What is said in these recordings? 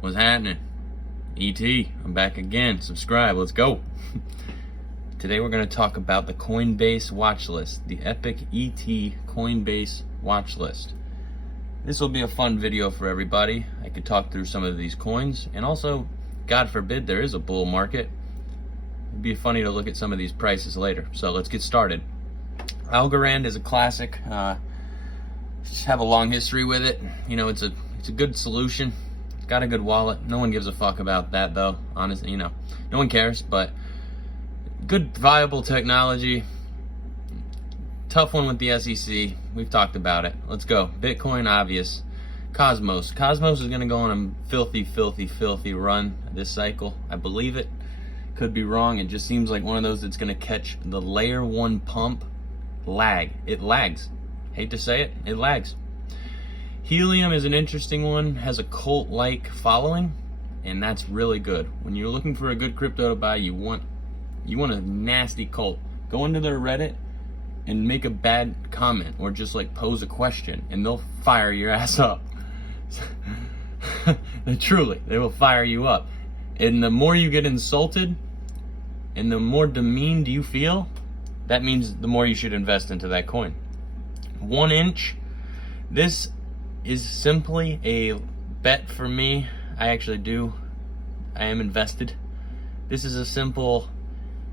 What's happening? ET, I'm back again. Subscribe, let's go. Today we're going to talk about the Coinbase Watchlist, the epic ET Coinbase Watchlist. This will be a fun video for everybody. I could talk through some of these coins, and also, God forbid there is a bull market. It'd be funny to look at some of these prices later. So let's get started. Algorand is a classic. Just have a long history with it. You know, it's a good solution. It's got a good wallet. No one gives a fuck about that though. Honestly, no one cares. But good, viable technology. Tough one with the SEC. We've talked about it. Let's go. Bitcoin, obvious. Cosmos. Cosmos is going to go on a filthy run this cycle. I believe it. Could be wrong. It just seems like one of those that's going to catch the layer one pump lag. It lags. Hate to say it. It lags. Helium is an interesting one. Has a cult-like following, and that's really good. When you're looking for a good crypto to buy, you want a nasty cult. Go into their Reddit and make a bad comment or just like pose a question, and they'll fire your ass up. Truly, they will fire you up. And the more you get insulted and the more demeaned you feel, that means the more you should invest into that coin. 1 inch. This is simply a bet for me. I am invested. This is a simple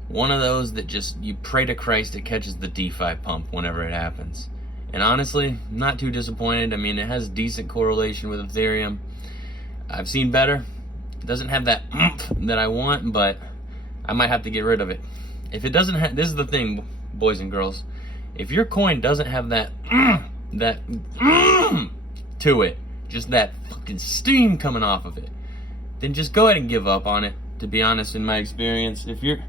one of those that just you pray to Christ it catches the DeFi pump whenever it happens. And honestly, not too disappointed. I mean, it has decent correlation with Ethereum. I've seen better. It doesn't have that that I want, but I might have to get rid of it. If it doesn't have, this is the thing, boys and girls. If your coin doesn't have that to it, just that fucking steam coming off of it, then just go ahead and give up on it. To be honest, in my experience, if you're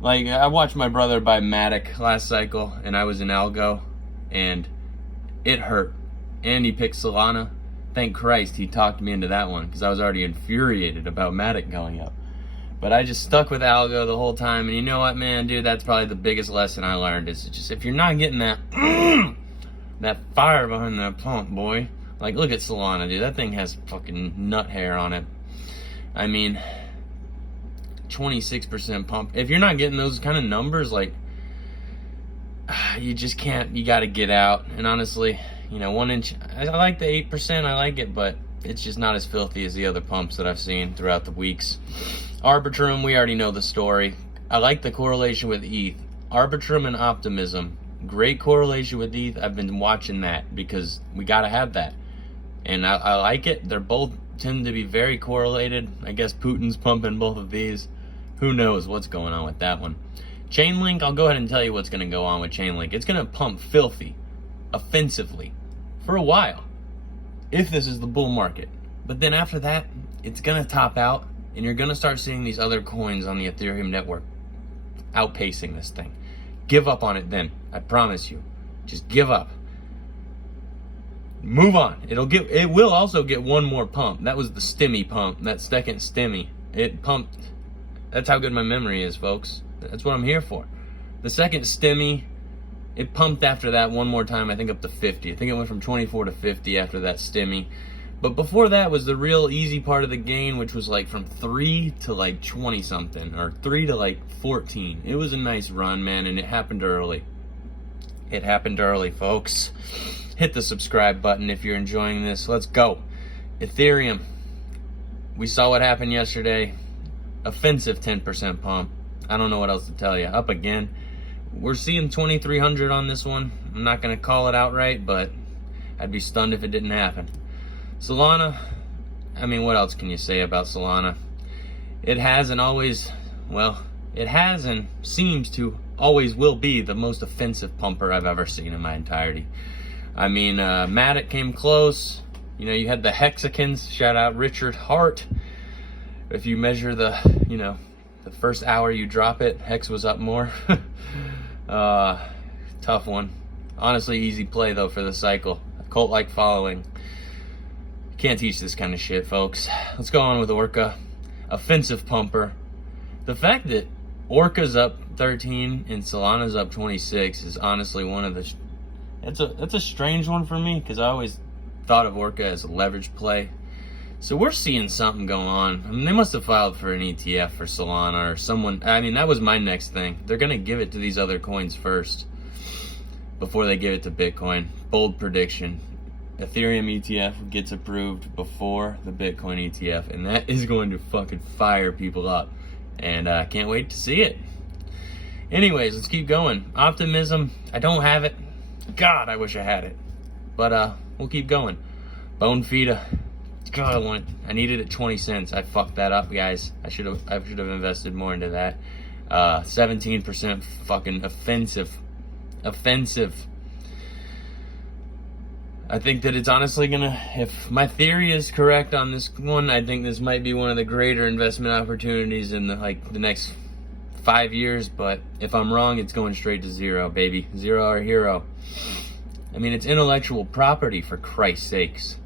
like, I watched my brother buy Matic last cycle, and I was in Algo, and it hurt. And he picked Solana. Thank Christ he talked me into that one, because I was already infuriated about Matic going up. But I just stuck with Algo the whole time, and you know what, man, dude, that's probably the biggest lesson I learned, is just if you're not getting that that fire behind that pump, boy. Like, look at Solana, dude. That thing has fucking nut hair on it. I mean, 26% pump. If you're not getting those kind of numbers, like, you just can't. You got to get out. And honestly, you know, 1 inch, I like the 8%. I like it, but it's just not as filthy as the other pumps that I've seen throughout the weeks. Arbitrum, we already know the story. I like the correlation with ETH. Arbitrum and Optimism, great correlation with ETH. I've been watching that because we got to have that. And I like it. They're both tend to be very correlated. I guess Putin's pumping both of these. Who knows what's going on with that one. Chainlink, I'll go ahead and tell you what's going to go on with Chainlink. It's going to pump filthy, offensively, for a while, if this is the bull market. But then after that, it's going to top out, and you're going to start seeing these other coins on the Ethereum network outpacing this thing. Give up on it then. I promise you. Just give up. Move on. It will also get one more pump. That was the stimmy pump, that second stimmy. It pumped. That's how good my memory is, folks. That's what I'm here for. The second stimmy, it pumped after that one more time, I think up to 50. I think it went from 24 to 50 after that stimmy. But before that was the real easy part of the gain, which was like from 3 to like 20 something, or 3 to like 14. It was a nice run, man, and it happened early. It happened early, folks. Hit the subscribe button if you're enjoying this. Let's go. Ethereum. We saw what happened yesterday. Offensive 10% pump. I don't know what else to tell you. Up again. We're seeing 2,300 on this one. I'm not going to call it outright, but I'd be stunned if it didn't happen. Solana, I mean, what else can you say about Solana? It has and always, well, it has and seems to always will be the most offensive pumper I've ever seen in my entirety. I mean, Matic came close. You know, you had the Hexicans. Shout out Richard Hart. If you measure the first hour you drop it, Hex was up more. Tough one. Honestly, easy play, though, for the cycle. A cult-like following. Can't teach this kind of shit, folks. Let's go on with Orca. Offensive pumper. The fact that Orca's up 13 and Solana's up 26 is honestly one of the... That's a strange one for me, because I always thought of Orca as a leverage play. So we're seeing something go on. I mean, they must have filed for an ETF for Solana or someone. I mean, that was my next thing. They're going to give it to these other coins first before they give it to Bitcoin. Bold prediction. Ethereum ETF gets approved before the Bitcoin ETF, and that is going to fucking fire people up. And I can't wait to see it. Anyways, let's keep going. Optimism, I don't have it. God, I wish I had it. But we'll keep going. Bone Fida. God, I needed it 20 cents. I fucked that up, guys. I should have invested more into that. 17% fucking offensive. I think that it's honestly gonna, if my theory is correct on this one, I think this might be one of the greater investment opportunities in the next 5 years. But if I'm wrong, it's going straight to zero, baby. Zero or hero. I mean, it's intellectual property, for Christ's sakes.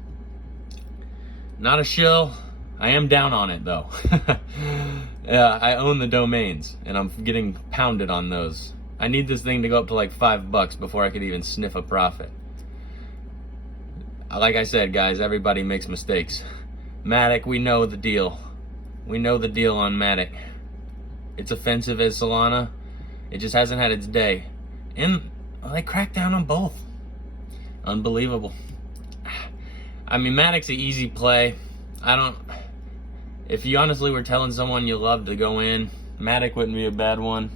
Not a shill. I am down on it, though. I own the domains, and I'm getting pounded on those. I need this thing to go up to like $5 before I could even sniff a profit. Like I said, guys, everybody makes mistakes. Matic, we know the deal. We know the deal on Matic. It's offensive as Solana. It just hasn't had its day. And they cracked down on both. Unbelievable. I mean, Matic's an easy play. If you honestly were telling someone you love to go in, Matic wouldn't be a bad one.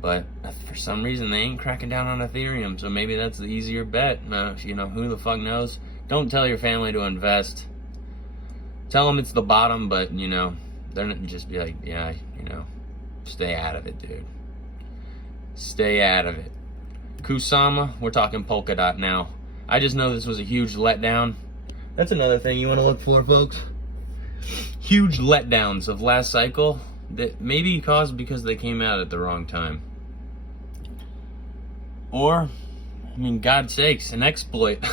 But for some reason, they ain't cracking down on Ethereum, so maybe that's the easier bet. You know, who the fuck knows? Don't tell your family to invest. Tell them it's the bottom, but, you know, they're not just be like, yeah, you know, stay out of it, dude. Stay out of it. Kusama, we're talking Polkadot now. I just know this was a huge letdown. That's another thing you want to look for, folks. Huge letdowns of last cycle that maybe caused because they came out at the wrong time. Or, I mean, God's sakes, an exploit.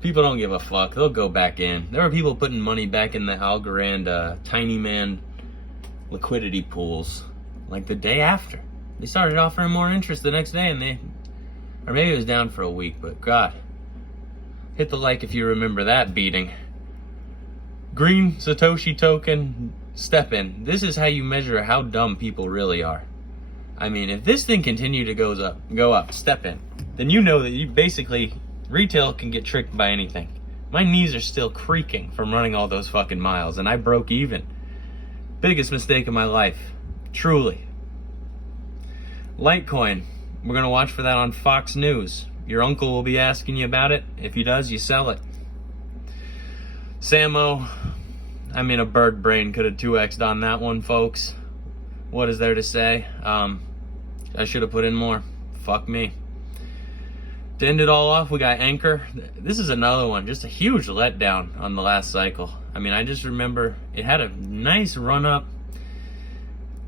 People don't give a fuck. They'll go back in. There are people putting money back in the Algorand Tiny Man liquidity pools like the day after. They started offering more interest the next day, and or maybe it was down for a week, but God. Hit the like if you remember that beating. Green Satoshi token, step in. This is how you measure how dumb people really are. I mean, if this thing continue to go up, step in, then you know that you basically, retail can get tricked by anything. My knees are still creaking from running all those fucking miles, and I broke even. Biggest mistake of my life. Truly. Litecoin. We're going to watch for that on Fox News. Your uncle will be asking you about it. If he does, you sell it. Samo. I mean, a bird brain could have 2x'd on that one, folks. What is there to say? I should have put in more. Fuck me. To end it all off, we got Anchor. This is another one. Just a huge letdown on the last cycle. I mean, I just remember it had a nice run up.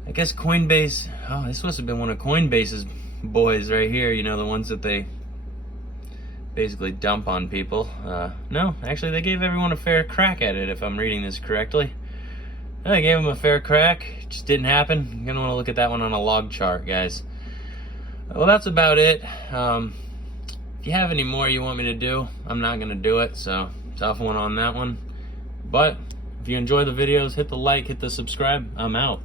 I guess Coinbase. Oh, this must have been one of Coinbase's boys right here. You know, the ones that they basically dump on people. No, actually, they gave everyone a fair crack at it, if I'm reading this correctly. They gave them a fair crack. It just didn't happen. You're going to want to look at that one on a log chart, guys. Well, that's about it. If you have any more you want me to do, I'm not going to do it, so tough one on that one. But if you enjoy the videos, hit the like, hit the subscribe. I'm out.